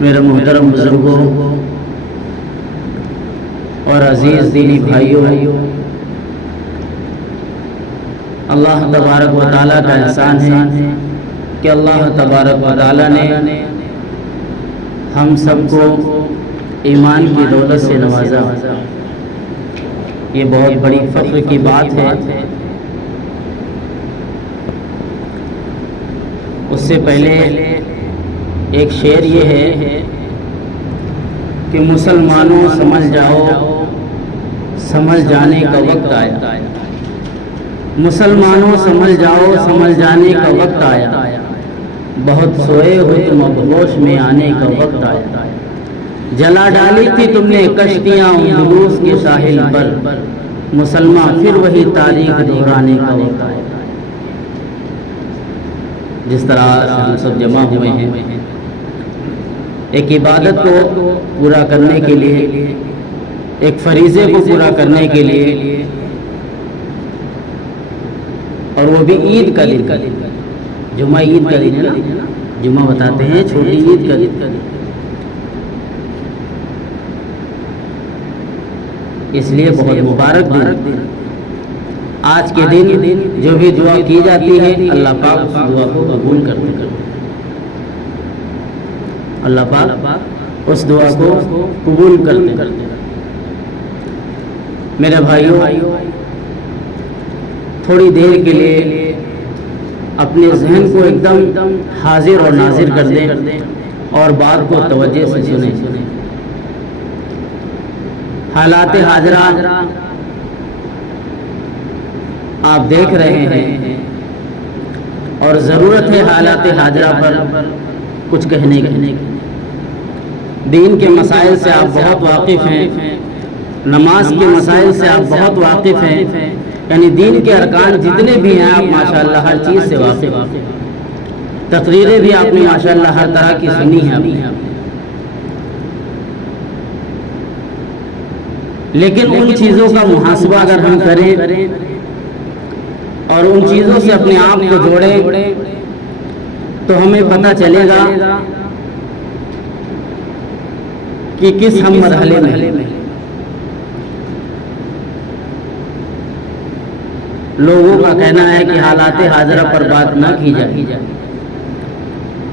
میرے محترم بزرگوں اور عزیز دینی بھائیوں، اللہ تبارک و تعالیٰ کا احسان ہے کہ اللہ تبارک و تعالیٰ نے ہم سب کو ایمان کی دولت سے نوازا۔ یہ بہت بڑی فخر کی بات ہے۔ اس سے پہلے ایک شعر یہ ہے کہ مسلمانوں سمجھ جاؤ، سمجھ جانے کا وقت آیا۔ مسلمانوں سمجھ جاؤ، سمجھ جانے کا وقت آیا۔ بہت سوئے ہو تم اب ہوش میں آنے کا وقت آیا۔ جلا ڈالی تھی تم نے کشتیاں اندلس کے ساحل پر، مسلمان پھر وہی تاریخ دہرانے کا وقت آیا۔ جس طرح ہم سب جمع ہوئے ہیں ایک عبادت کو پورا کرنے کے لیے، ایک فریضے کو پورا کرنے کے لیے، اور وہ بھی عید کا دن، جمعہ عید کا دن ہے نا، جمعہ بتاتے ہیں چھوٹی عید کا دن، اس لیے بہت مبارک دن۔ آج کے دن جو بھی دعا کی جاتی ہے اللہ پاک اس دعا کو قبول کرتے ہیں۔ اللہ پاک اس دعا کو قبول کرتے ہیں۔ میرے بھائیوں، تھوڑی دیر کے لیے اپنے ذہن کو ایک دم حاضر اور ناظر کر دیں اور بات کو توجہ سے سنیں۔ حالات حاضرہ آپ دیکھ رہے ہیں اور ضرورت ہے حالات حاضرہ پر کچھ کہنے کی۔ دین کے مسائل سے آپ بہت واقف ہیں، نماز کے مسائل سے آپ بہت واقف ہیں، یعنی دین کے ارکان جتنے بھی ہیں آپ ماشاءاللہ ہر چیز سے واقف۔ تقریریں بھی آپ نے ماشاءاللہ ہر طرح کی سنی ہیں، لیکن ان چیزوں کا محاسبہ اگر ہم کریں اور ان چیزوں سے اپنے آپ کو جوڑیں تو ہمیں پتہ چلے گا کہ کس ہم مرحلے میں۔ لوگوں کا کہنا ہے کہ حالات حاضرہ پر بات نہ کی جائے۔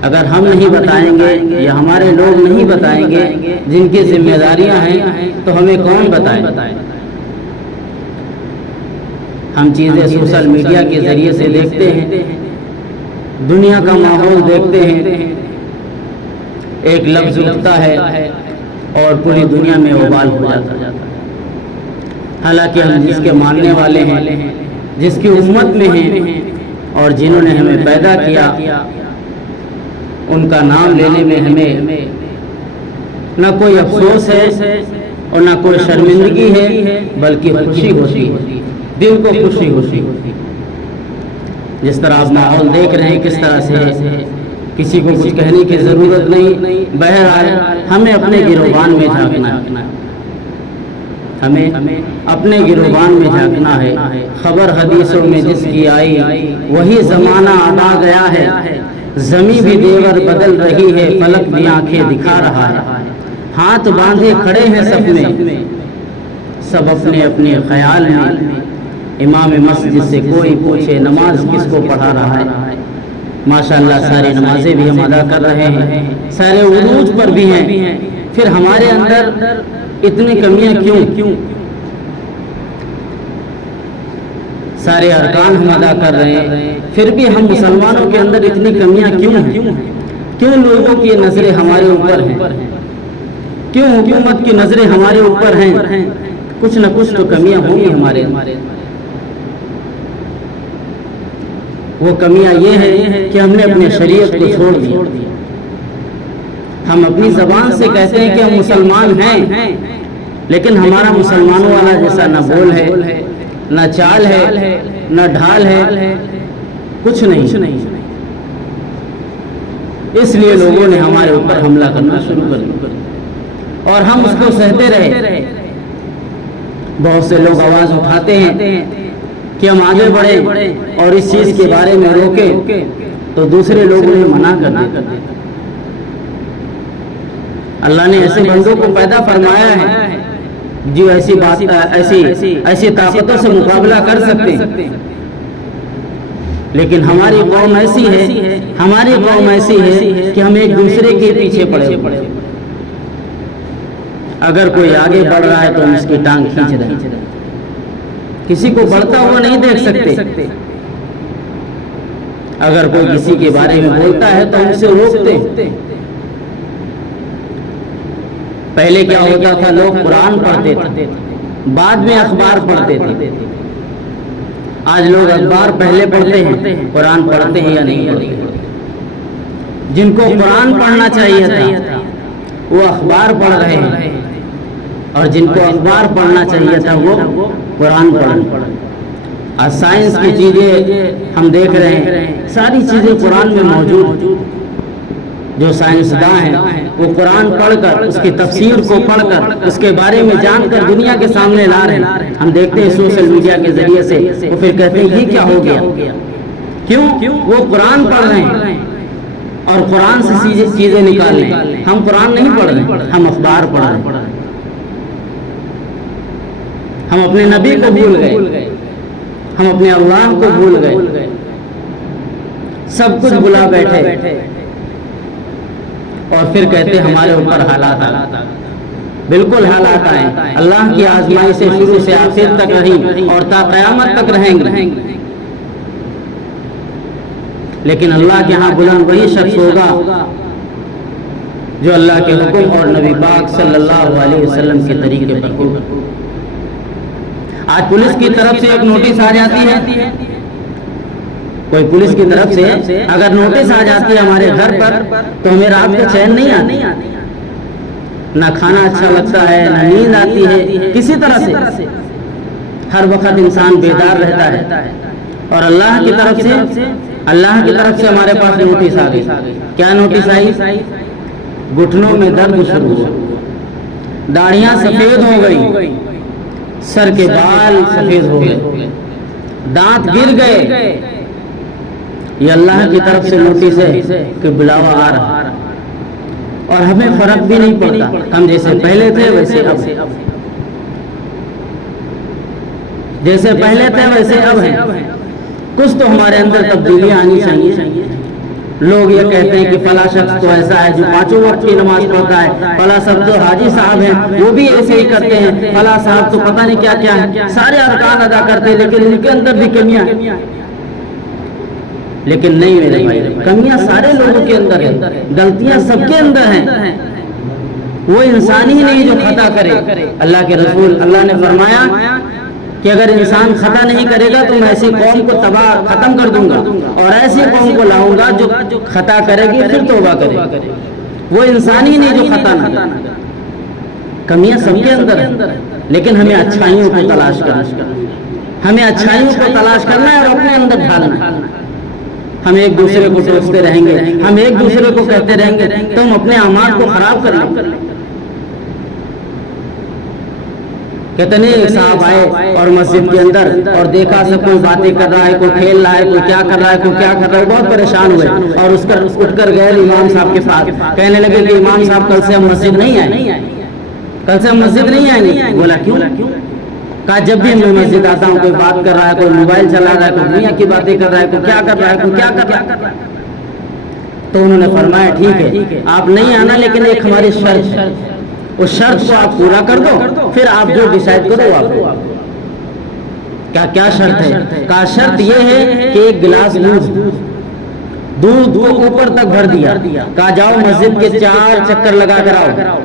اگر ہم نہیں بتائیں گے یا ہمارے لوگ نہیں بتائیں گے جن کی ذمہ داریاں ہیں تو ہمیں کون بتائیں؟ ہم چیزیں سوشل میڈیا کے ذریعے سے دیکھتے ہیں، دنیا کا ماحول دیکھتے ہیں، ایک لفظ اٹھتا ہے اور پوری دنیا میں وبال ہو جاتا ہے۔ حالانکہ ہم جس کے ماننے والے ہیں، جس کی امت میں ہیں اور جنہوں نے ہمیں پیدا کیا، ان کا نام لینے میں ہمیں نہ کوئی افسوس ہے اور نہ کوئی شرمندگی ہے، بلکہ خوشی ہوتی ہے، دل کو خوشی ہوتی ہے۔ جس طرح آپ ماحول دیکھ رہے ہیں کس طرح سے کسی کو کچھ کہنے کی ضرورت نہیں، بہرحال ہمیں اپنے گروبان میں جھانکنا ہے، ہمیں اپنے گروبان میں جھانکنا ہے۔ خبر حدیثوں میں جس کی آئی وہی زمانہ اب آ گیا ہے، زمیں بھی دیور بدل رہی ہے، فلک بھی آنکھیں دکھا رہا ہے۔ ہاتھ باندھے کھڑے ہیں سب میں، سب اپنے اپنے خیال میں، امام مسجد سے کوئی پوچھے نماز کس کو پڑھا رہا ہے۔ ماشاءاللہ ساری نمازیں بھی ہم ادا کر رہے ہیں، سارے عروج پر بھی ہیں، پھر ہمارے اندر اتنی کمیاں کیوں؟ سارے ارکان ہم ادا کر رہے ہیں، پھر بھی ہم مسلمانوں کے اندر اتنی کمیاں کیوں ہیں؟ کیوں لوگوں کی نظریں ہمارے اوپر ہیں؟ کیوں حکومت کی نظریں ہمارے اوپر ہیں؟ کچھ نہ کچھ تو کمیاں ہوں گی ہمارے۔ وہ کمیاں یہ ہے کہ ہم نے اپنے شریعت کو چھوڑ دیا۔ ہم اپنی زبان سے کہتے ہیں کہ ہم مسلمان ہیں، لیکن ہمارا مسلمانوں والا جیسا نہ بول ہے، نہ چال ہے، نہ ڈھال ہے، کچھ نہیں۔ اس لیے لوگوں نے ہمارے اوپر حملہ کرنا شروع کر دیا اور ہم اس کو سہتے رہے۔ بہت سے لوگ آواز اٹھاتے ہیں کہ ہم آگے بڑھیں اور اس چیز کے بارے میں روکیں، تو دوسرے لوگ انہیں منع کر دیتے۔ اللہ نے ایسے بندوں کو پیدا فرمایا ہے جو ایسی طاقتوں سے مقابلہ کر سکتے ہیں، لیکن ہماری قوم ایسی ہے کہ ہم ایک دوسرے کے پیچھے پڑے، اگر کوئی آگے بڑھ رہا ہے تو ہم اس کی ٹانگ کھینچ رہے ہیں، کسی کو بڑھتا ہوا نہیں دیکھ سکتے، اگر کوئی کسی کے بارے میں بولتا ہے تو ہم اسے روکتے ہیں۔ پہلے کیا ہوتا تھا، لوگ قرآن پڑھتے تھے، بعد میں اخبار پڑھتے تھے، آج لوگ اخبار پہلے پڑھتے ہیں، قرآن پڑھتے ہیں یا نہیں پڑھتے۔ جن کو قرآن پڑھنا چاہیے تھا وہ اخبار پڑھ رہے ہیں، اور جن کو اخبار پڑھنا چاہیے تھا وہ قرآن پڑھ رہے ہیں۔ اور سائنس کی چیزیں ہم دیکھ رہے ہیں، ساری چیزیں قرآن میں موجود ہیں۔ جو سائنسداں ہیں وہ قرآن پڑھ کر، اس کی تفسیر کو پڑھ کر، اس کے بارے میں جان کر دنیا کے سامنے لا رہے ہیں۔ ہم دیکھتے ہیں سوشل میڈیا کے ذریعے سے، وہ پھر کہتے ہیں یہ کیا ہو گیا، کیوں؟ وہ قرآن پڑھ رہے ہیں اور قرآن سے چیزیں نکال رہے ہیں۔ ہم قرآن نہیں پڑھ رہے ہیں، ہم اخبار پڑھ رہے ہیں۔ ہم اپنے نبی کو بھول گئے، ہم اپنے اللہ کو بھول گئے، سب کچھ بھلا بیٹھے، اور پھر کہتے ہمارے اوپر حالات آئے۔ بالکل حالات آئے، اللہ کی آزمائشیں شروع سے آخر تک رہی اور تا قیامت تک رہیں گی، لیکن اللہ کے ہاں بلند وہی شخص ہوگا جو اللہ کے حکم اور نبی پاک صلی اللہ علیہ وسلم کے طریقے پر ہوگا۔ آج پولیس کی طرف سے ایک نوٹس آ جاتی ہے، کوئی پولیس کی طرف سے اگر نوٹس آ جاتی ہے ہمارے گھر پر تو ہمیں رات کو چین نہیں آتی، نہ کھانا اچھا لگتا ہے، نہ نیند آتی ہے، کسی طرح سے ہر وقت انسان بیدار رہتا ہے۔ اور اللہ کی طرف سے ہمارے پاس نوٹس آ گئی۔ کیا نوٹس آئی؟ گھٹنوں میں درد شروع ہوا، داڑھیاں سفید ہو گئی، سر کے بال سفید ہو گئے، دانت گر گئے۔ یہ اللہ کی طرف سے نوٹس ہے کہ بلاوا آ رہا، اور ہمیں فرق بھی نہیں پڑتا، ہم جیسے پہلے تھے ویسے اب ہیں، جیسے پہلے تھے ویسے اب ہیں۔ کچھ تو ہمارے اندر تبدیلیاں آنی چاہیے۔ لوگ یہ کہتے ہیں کہ فلاں شخص تو ایسا ہے جو 5 وقت کی نماز پڑھتا ہے، فلاں سب تو حاجی صاحب ہیں وہ بھی ایسے ہی کرتے ہیں، فلاں صاحب تو پتہ نہیں کیا کیا ہے، سارے ارکان ادا کرتے ہیں لیکن ان کے اندر بھی کمیاں ہیں۔ لیکن نہیں میرے بھائی، کمیاں سارے لوگوں کے اندر ہیں، غلطیاں سب کے اندر ہیں، وہ انسان ہی نہیں جو خطا کرے۔ اللہ کے رسول اللہ نے فرمایا کہ اگر انسان خطا نہیں کرے گا تو میں ایسی قوم کو تباہ ختم کر دوں گا، اور ایسی قوم کو لاؤں گا جو خطا کرے گی پھر توبہ کرے گی۔ وہ انسان ہی نہیں جو خطا نہ کرے۔ کمیاں سب کے اندر ہیں، لیکن ہمیں اچھائیوں کو تلاش کرنا ہے اور اپنے اندر ڈھالنا ہے۔ ہم ایک دوسرے کو ٹوکتے رہیں گے، ہم ایک دوسرے کو کہتے رہیں گے تو ہم اپنے اعمال کو خراب کر لیں گے۔ کتنے صاحب آئے اور مسجد کے اندر اور دیکھا سب کوئی باتیں کر رہا ہے، کوئی کھیل رہا ہے، کوئی کیا کر رہا ہے، کوئی کیا کر رہا ہے، بہت پریشان ہوئے اور اٹھ کر گئے امام صاحب کے پاس، کہنے لگے کہ امام صاحب کل سے ہم مسجد نہیں آئیں گے، کل سے ہم مسجد نہیں آئیں گے۔ بولا کیوں؟ کہا جب بھی میں مسجد آتا ہوں کوئی بات کر رہا ہے، کوئی موبائل چلا رہا ہے، کوئی دنیا کی باتیں کر رہا ہے، کوئی کیا کر رہا ہے، کوئی کیا کر رہا ہے۔ تو انہوں نے فرمایا ٹھیک ہے آپ نہیں آنا، لیکن ایک ہماری شرط ہے، اس شرط کو آپ پورا کر دو، پھر آپ جو ڈیسائیڈ کرو آپ۔ کیا شرط ہے؟ کہا شرط یہ ہے کہ ایک گلاس دودھ کو اوپر تک بھر دیا، کہا جاؤ مسجد کے 4 چکر لگا کر آؤ،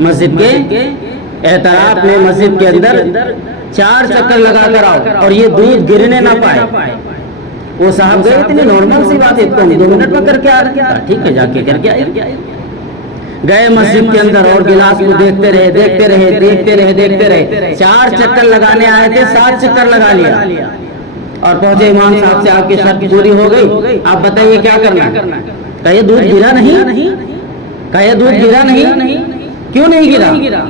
مسجد کے اعتراف میں مسجد کے اندر 4 چکر لگا کر آؤ اور یہ دودھ گرنے نہ پائے۔ وہ صاحب گئے، اتنی نارمل سی بات ہے، 2 منٹ میں کر کے آ رہا، ٹھیک ہے جا کے کر کے آئے۔ گئے مسجد کے اندر اور گلاس کو دیکھتے رہے 4 چکر لگانے آئے تھے، 7 چکر لگا لیا اور پہنچے امام صاحب سے آپ کی شرط پوری ہو گئی، آپ بتائیے کیا کرنا ہے؟ کہا یہ دودھ گرا نہیں، کیوں نہیں گرا؟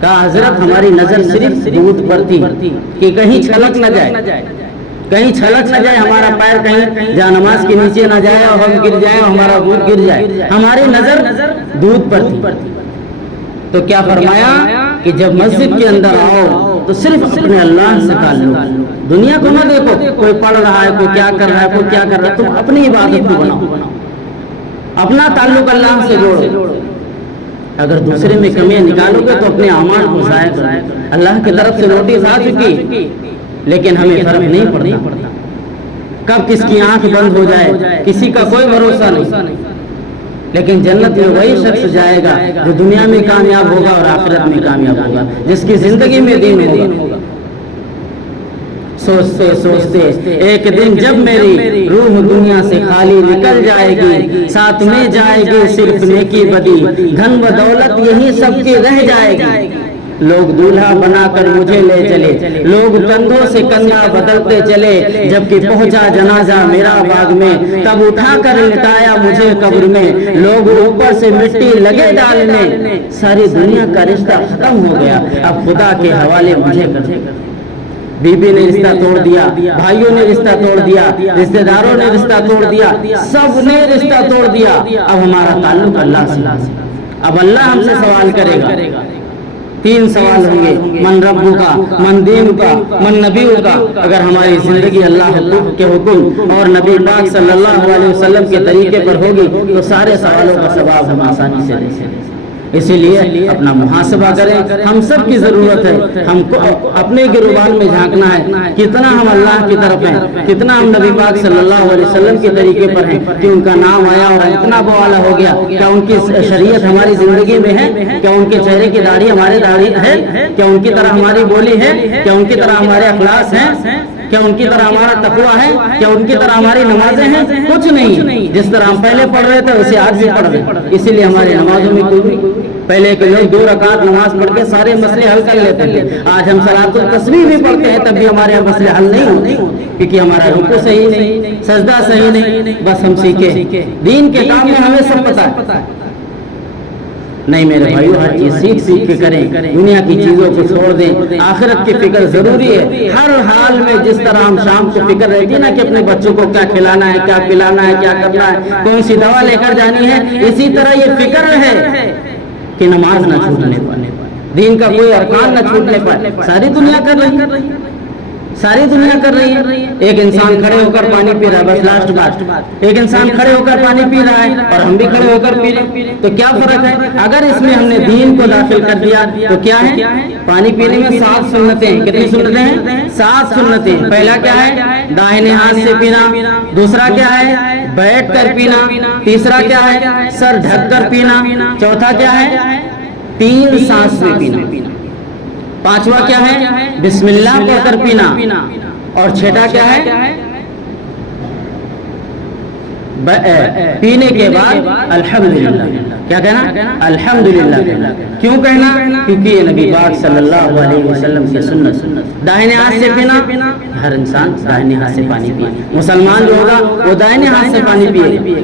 کہا حضرت ہماری نظر صرف دودھ پر تھی کہ کہیں چھلک نہ جائے، ہمارا پیر کہیں جہاں نماز کے نیچے نہ جائے اور ہم گر جائیں اور ہمارا دودھ گر جائے، ہماری نظر دودھ پر تھی۔ تو کیا فرمایا کہ جب مسجد کے اندر آؤ تو صرف اپنے اللہ سے تعلق، دنیا کو نہ دیکھو، کوئی پڑھ رہا ہے، کوئی کیا کر رہا ہے، کوئی کیا کر رہا ہے، تم اپنی عبادت کو بناؤ، اپنا تعلق اللہ سے جوڑو۔ اگر دوسرے میں کمیاں نکالو گے تو اپنے اعمال کو ضائع کرو۔ اللہ کی طرف سے نوٹس آ چکی، لیکن ہمیں فرق نہیں پڑتا، کب کس کی آنکھ بند ہو جائے کسی کا کوئی بھروسہ نہیں، لیکن جنت میں وہی شخص جائے گا جو دنیا میں کامیاب ہوگا اور آخرت میں کامیاب ہوگا، جس کی زندگی میں دین ہوگا۔ سوچتے سوچتے ایک دن جب میری روح دنیا سے خالی نکل جائے گی، ساتھ میں جائے گی صرف نیکی بدی، دھن و دولت یہی سب کی رہ جائے گی۔ لوگ دولہا بنا کر مجھے لے چلے، لوگ کندھوں سے کندھا بدلتے چلے، جبکہ پہنچا جنازہ میرا باغ میں، تب اٹھا کر لٹایا مجھے قبر میں، لوگ اوپر سے مٹی لگے ڈالنے، ساری دنیا کا رشتہ ختم ہو گیا، اب خدا کے حوالے مجھے کر دے۔ بیوی نے رشتہ توڑ دیا، بھائیوں نے رشتہ توڑ دیا، رشتہ داروں نے رشتہ توڑ دیا، سب نے رشتہ توڑ دیا، اب ہمارا تعلق اللہ سے، اب اللہ ہم سے سوال کرے گا۔ 3 سوال ہوں گے، من ربو کا، من دین کا، من نبیو کا۔ اگر ہماری زندگی اللہ کے حکم اور نبی پاک صلی اللہ علیہ وسلم کے طریقے پر ہوگی تو سارے سوالوں کا جواب ہم آسانی سے دے سکیں۔ اسی لیے اپنا محاسبہ کریں، ہم سب کی ضرورت ہے، ہم کو اپنے گروبان میں جھانکنا ہے، کتنا ہم اللہ کی طرف ہیں، کتنا ہم نبی پاک صلی اللہ علیہ وسلم کے طریقے پر ہیں کہ ان کا نام آیا اور اتنا بوالا ہو گیا، کیا ان کی شریعت ہماری زندگی میں ہے، کیا ان کے چہرے کی داڑھی ہماری داڑھی ہے، کیا ان کی طرح ہماری بولی ہے، کیا ان کی طرح ہمارے اخلاص ہیں، کیا ان کی طرح ہمارا تقویٰ ہے، کیا ان کی طرح ہماری نمازیں ہیں؟ کچھ نہیں، جس طرح ہم پہلے پڑھ رہے تھے اسے آج بھی پڑھ رہے ہیں۔ اسی لیے ہماری نمازوں میں کوئی پہلے کے لوگ 2 رکعت نماز پڑھ کے سارے مسئلے حل کر لیتے تھے، آج ہم صلاۃ التسبیح بھی پڑھتے ہیں تب بھی ہمارے یہاں مسئلے حل نہیں ہوتے، کیونکہ ہمارا رکوع صحیح نہیں، سجدہ صحیح نہیں۔ بس ہم سیکھیں، دین کے کام میں ہمیں سب پتہ ہے، نہیں میرے بھائیو، ہر چیز سیکھ سیکھ کے کریں، دنیا کی چیزوں کو چھوڑ دیں، آخرت کی فکر ضروری ہے۔ ہر حال میں جس طرح ہم شام کو فکر رہتی ہے نا کہ اپنے بچوں کو کیا کھلانا ہے، کیا پلانا ہے، کیا کرنا ہے، کون سی دوا لے کر جانی ہے، اسی طرح یہ فکر ہے کہ نماز نہ چھوٹنے پائے، دین کا کوئی ارکان نہ چھوٹنے پائے۔ ساری دنیا کر رہی ہے، ساری دنیا کر رہی ہے۔ ایک انسان کھڑے ہو کر پانی پی رہا ہے، بس لاسٹ بات، ایک انسان کھڑے ہو کر پانی پی رہا ہے اور ہم بھی کھڑے ہو کر پی رہے ہیں، تو کیا فرق ہے؟ اگر اس میں ہم نے دین کو داخل کر دیا تو کیا ہے؟ پانی پینے میں 7 سنتیں، کتنی سنتیں ہیں؟ 7 سنتیں۔ پہلا کیا ہے؟ داہنے ہاتھ سے پینا، دوسرا کیا ہے؟ بیٹھ کر پینا، تیسرا کیا ہے؟ سر ڈھک کر پینا، چوتھا کیا ہے؟ 3 سانس میں پینا، پانچواں کیا ہے؟ بسم اللہ پڑھ کر پینا، اور چھٹا کیا ہے؟ پینے کے بعد الحمدللہ، کیا کہنا؟ الحمدللہ کہنا۔ کیوں کہنا؟ کیونکہ یہ نبی پاک صلی اللہ علیہ وسلم کی سنت۔ داہنے ہاتھ سے پینا، ہر انسان داہنے ہاتھ سے پانی پیے، مسلمان جو ہوگا وہ داہنے ہاتھ سے پانی پیے،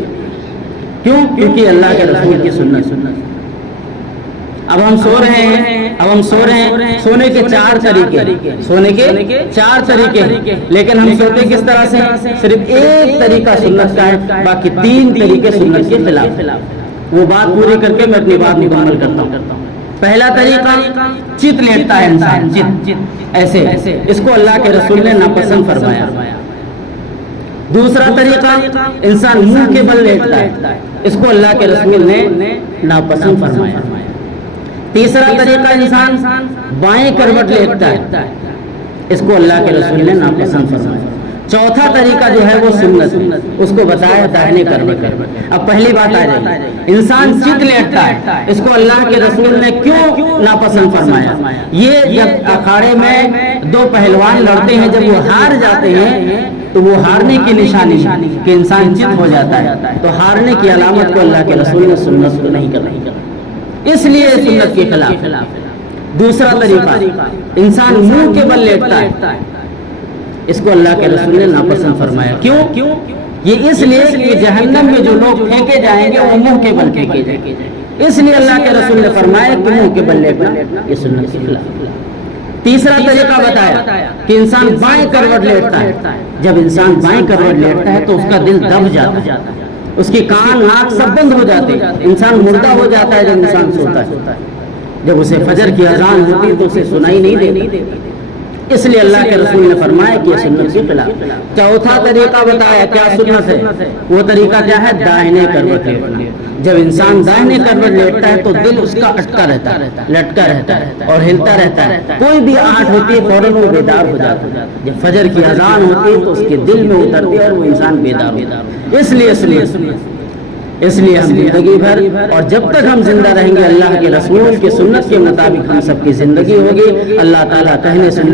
کیوں؟ کیونکہ اللہ کے رسول کی سنت۔ اب ہم سو رہے ہیں، سونے کے 4 طریقے، سونے کے 4 طریقے، لیکن ہم سوتے کس طرح سے؟ صرف ایک طریقہ سنت کا ہے، باقی 3 طریقے سنت کے خلاف۔ وہ بات پوری کر کے میں اپنی بات مکمل کرتا ہوں۔ پہلا طریقہ، چت لیٹتا ہے انسان، چت ایسے، اس کو اللہ کے رسول نے ناپسند فرمایا۔ دوسرا طریقہ، انسان منہ کے بل لیٹتا ہے، اس کو اللہ کے رسول نے ناپسند فرمایا۔ تیسرا طریقہ، انسان بائیں کروٹ لیٹتا ہے، اس کو اللہ کے رسول نے ناپسند فرمایا۔ چوتھا طریقہ جو ہے وہ سنت، اس کو بتایا داہنے کروٹ۔ اب پہلی بات آ جائے، انسان چت لیٹتا ہے، اس کو اللہ کے رسول نے کیوں ناپسند فرمایا؟ یہ جب اکھاڑے میں 2 پہلوان لڑتے ہیں، جب وہ ہار جاتے ہیں تو وہ ہارنے کی نشانی کہ انسان چت ہو جاتا ہے، تو ہارنے کی علامت کو اللہ کے رسول نے سنت کو نہیں کرنا، اس لیے سنت کے خلاف۔ دوسرا طریقہ، انسان منہ کے بل لیٹتا ہے، اس کو اللہ کے رسول نے ناپسند فرمایا۔ کیوں؟ یہ اس لیے کہ جہنم میں جو لوگ پھینکے جائیں گے وہ منہ کے بل پھینکے جائیں گے، اس لیے اللہ کے رسول نے فرمایا کہ منہ کے بل لیٹنا یہ سنت کے خلاف۔ تیسرا طریقہ بتایا کہ انسان بائیں کروٹ لیٹتا ہے، جب انسان بائیں کروٹ لیٹتا ہے تو اس کا دل دب جاتا ہے، اس کی کان ناک سب بند ہو جاتے ہیں، انسان مردہ ہو جاتا ہے جب انسان سوتا ہے۔ جب اسے فجر کی اذان ہوتی تو اسے سنائی نہیں دیتی، اس لیے اللہ کے رسول نے فرمایا کہ یہ سنت کے خلاف۔ چوتھا طریقہ بتایا کیا سنت ہے، وہ طریقہ کیا ہے، داہنے کروٹ لیٹنا۔ جب انسان داہنے کروٹ لیٹتا ہے تو دل اس کا اٹکا رہتا ہے، لٹکا رہتا ہے اور ہلتا رہتا ہے، کوئی بھی آہٹ ہوتی ہے فوراً وہ بیدار ہو جاتا ہے۔ جب فجر کی اذان ہوتی ہے تو اس کے دل میں اترتی ہے اور وہ انسان بیدار ہوتا ہے۔ اس لیے ہم زندگی بھر اور جب تک ہم زندہ رہیں گے اللہ کے رسول کی سنت کے مطابق ہم سب کی زندگی ہوگی۔ اللہ تعالیٰ کہنے سننے